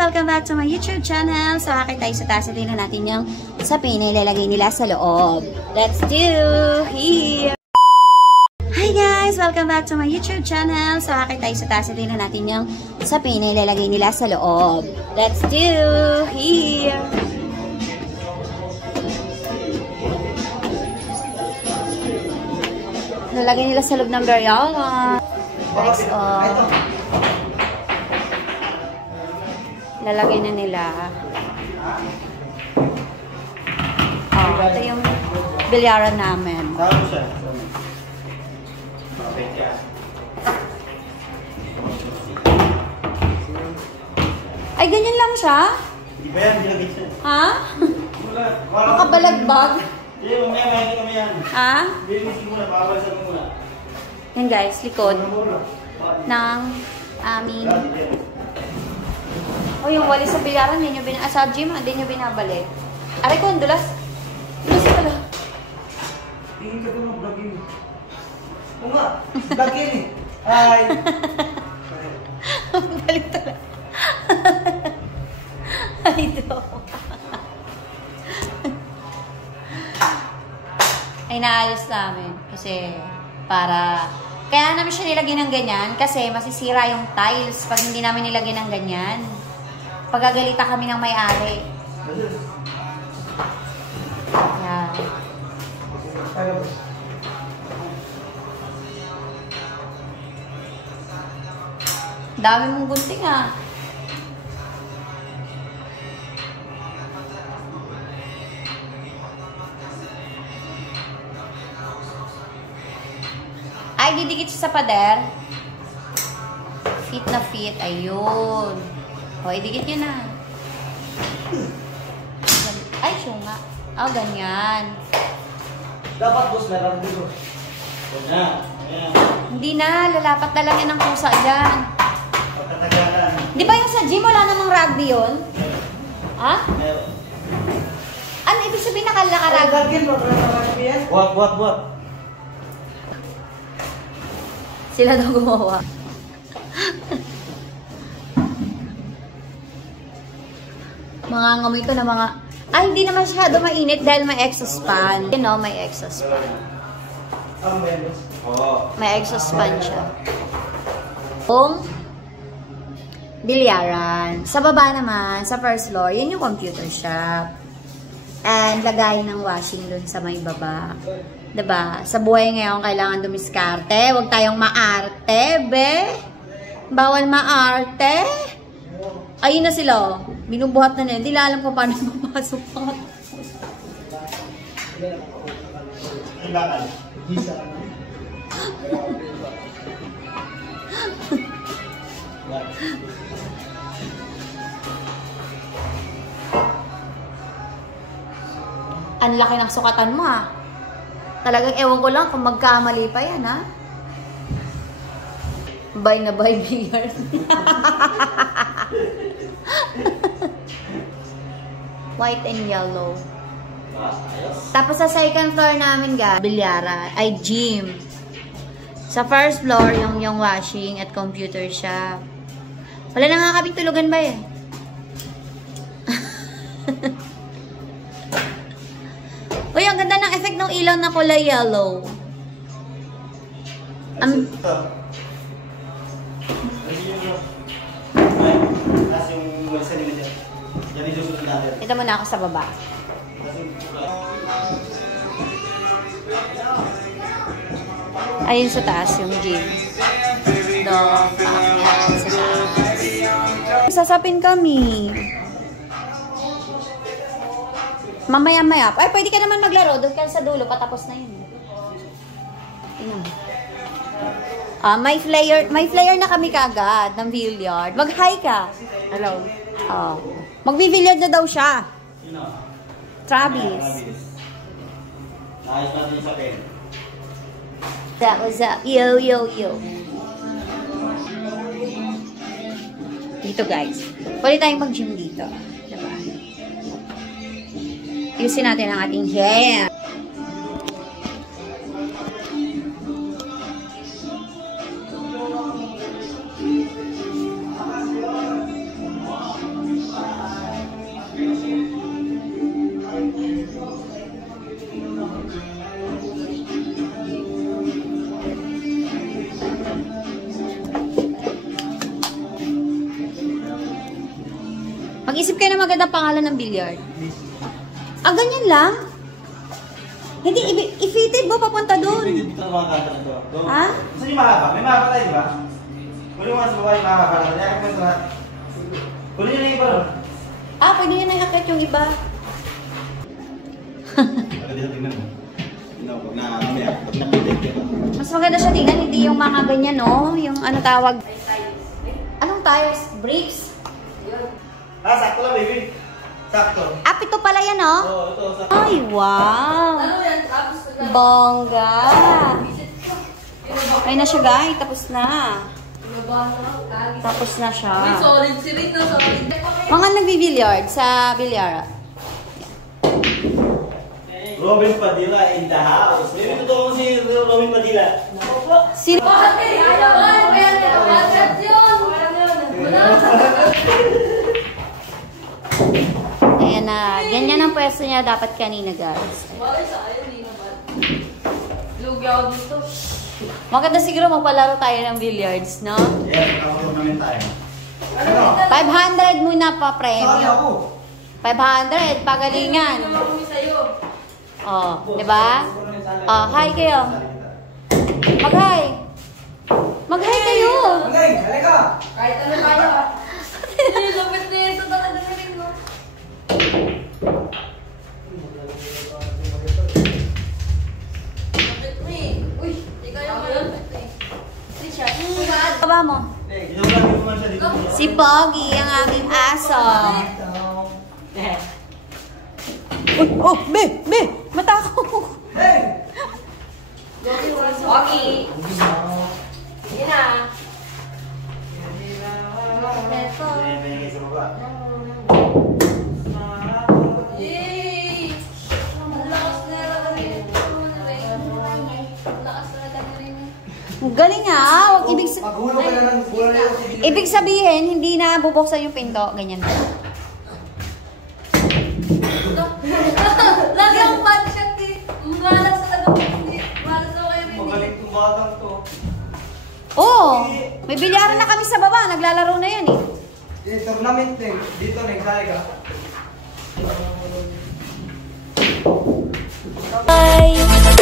Welcome back to my YouTube channel. So, akit tayo sa taas. Tingnan natin yung sapin na ilalagay nila sa loob. Let's do here! Hi guys! Welcome back to my YouTube channel. So, akit tayo sa taas. Tingnan natin yung sapin na ilalagay nila sa loob. Let's do here! Nalagay nila sa loob ng Beriala. Guys, lalagay na nila. Ito yung bilyaran namin. Ay, ganyan lang siya? Hindi ba yan? Bilagay siya. Ha? Makabalagbag? Hindi, mamaya kami yan. Ha? Bilisin muna, pabalisan mo muna. Yan guys, likod ng aming... yung walis sa bilyaran, sa gym, hindi nyo binabalik. Aray ko, ang dulas. Dulas pala. Tingin ka doon, vlogin. Oo nga, vlogin eh. Hi! Balik talaga. Ay, ito. Ay, naayos namin. Kasi, kaya namin siya nilagyan ng ganyan. Kasi, masisira yung tiles pag hindi namin nilagyan ng ganyan. Pagagalita kami ng may-ari. Yan. Dami mong gunting ah. Ay, didikit siya sa pader. Fit na fit. Ayun. O, idikit nyo na. Ay, syunga. Ganyan. Dapat boss, meron dito. Ganyan. Hindi na. Lalapat na lang yan ng pusa dyan. Pagkatagalan. Di ba yung sa gym, wala namang rugby yun? Ha? Meron. Ano ibig sabihin nakalaka-rugby? What? Sila daw gumawa. Mga ngamoy ko na mga... Ay, hindi na masyado mainit dahil may exhaust fan. You know, may exhaust fan. May exhaust fan siya. Kung bilyaran. Sa baba naman, sa first floor, yun yung computer shop. And lagay ng washing dun sa may baba. Diba? Sa buhay ngayon, kailangan dumiskarte. Huwag tayong maarte, be. Bawal maarte. Ayun na sila. Binubuhat na nila. Hindi na alam kung paano mapasok. Ang laki ng sukatan mo ha. Talagang ewan ko lang kung magkamali pa yan ha. Bye na bye, bigger. White and yellow. Tapos sa second floor namin bilyaran, ay gym. Sa first floor, yung washing at computer shop. Wala na nga kaming tulugan ba eh. Uy, ang ganda ng effect ng ilaw na kulay yellow. Ito muna ako sa baba. Ayun sa taas yung gym. Doon, paakyat sa taas. Sasapin kami. Mamaya-maya. Ay, pwede ka naman maglaro. Doon ka sa dulo. Patapos na yun. Tingnan mo. May flyer na kami kagad ng billiard. Mag-hi ka. Hello. Magbi-billiard na daw siya. Sino? Travis. Ayos natin sa pen. That was up. Yo. Dito guys. Pwede tayong mag-gym dito. Diba? Ayusin natin ang ating hair. Mag-isip kayo na magandang pangalan ng billiard. Ah, ganyan lang? Hindi, ifitid mo papunta doon. Dito na mga kanta na to. Ha? Gusto niyo mahaba? May mahaba tayo, di ba? Kunin mo nga sa baba yung mahaba na. Kaya kami sa lahat. Kunin niyo na yung iba ron. Ah, pwede nyo na iakit yung iba. Pagka dito tingnan mo. Pag na-mamaya, pag nakita ka. Mas maganda siya tingnan, hindi yung mga ganyan, no? Yung ano tawag? Anong tires? Brakes? Ah, sakto lang, baby. Sakto. Ah, pito pala yan, no? Oo, ito, sakto. Ay, wow! Bongga! Ay na siya, guys. Tapos na. Tapos na siya. Solid si Rick na solid. Mga nagbi-billiard sa bilyara. Robin Padilla in the house. Baby, totoo si Robin Padilla. Sino? Ayan na. Ganyan ang pwesto niya dapat kanina, guys. Bakit sa ayaw, hindi naman. Lugi ako dito. Maganda siguro magpalaro tayo ng billiards, no? Yes, ako namin tayo. Ano? 500 muna pa Saan premium. ako? 500, pagalingan. Hindi naman kami sa'yo. Oh, di ba? Oh, hi kayo. Mag-hi. Mag-hi kayo. Angay, halika! Kahit ano tayo ah. Hindi, lupit na ito talaga na rin mo. Lupit mo eh. Uy, ikaw yung malupit eh. Trisha, kumad. Baba mo. Dito lang, dito man siya dito. Si Pogi, ang aming aso. Oh, be, mata ko. Hey! Pogi. Sige na. Ito. Pinigay sa baba. Yay! Ang lakas na rin. Ang lakas na rin. Galing ha. Huwag ibig sabihin. Maghulog ka na ng bulan na yung Ibig sabihin, hindi na bubuksan yung pinto. Ganyan. Lagi akong bad shot eh. Malas talaga. Malas ako kayo rin. magaling tong batang to. Oo. May bilyaran na kami sa baba. Naglalaro na yan eh. Tournament din. Dito nagsali ka. Bye!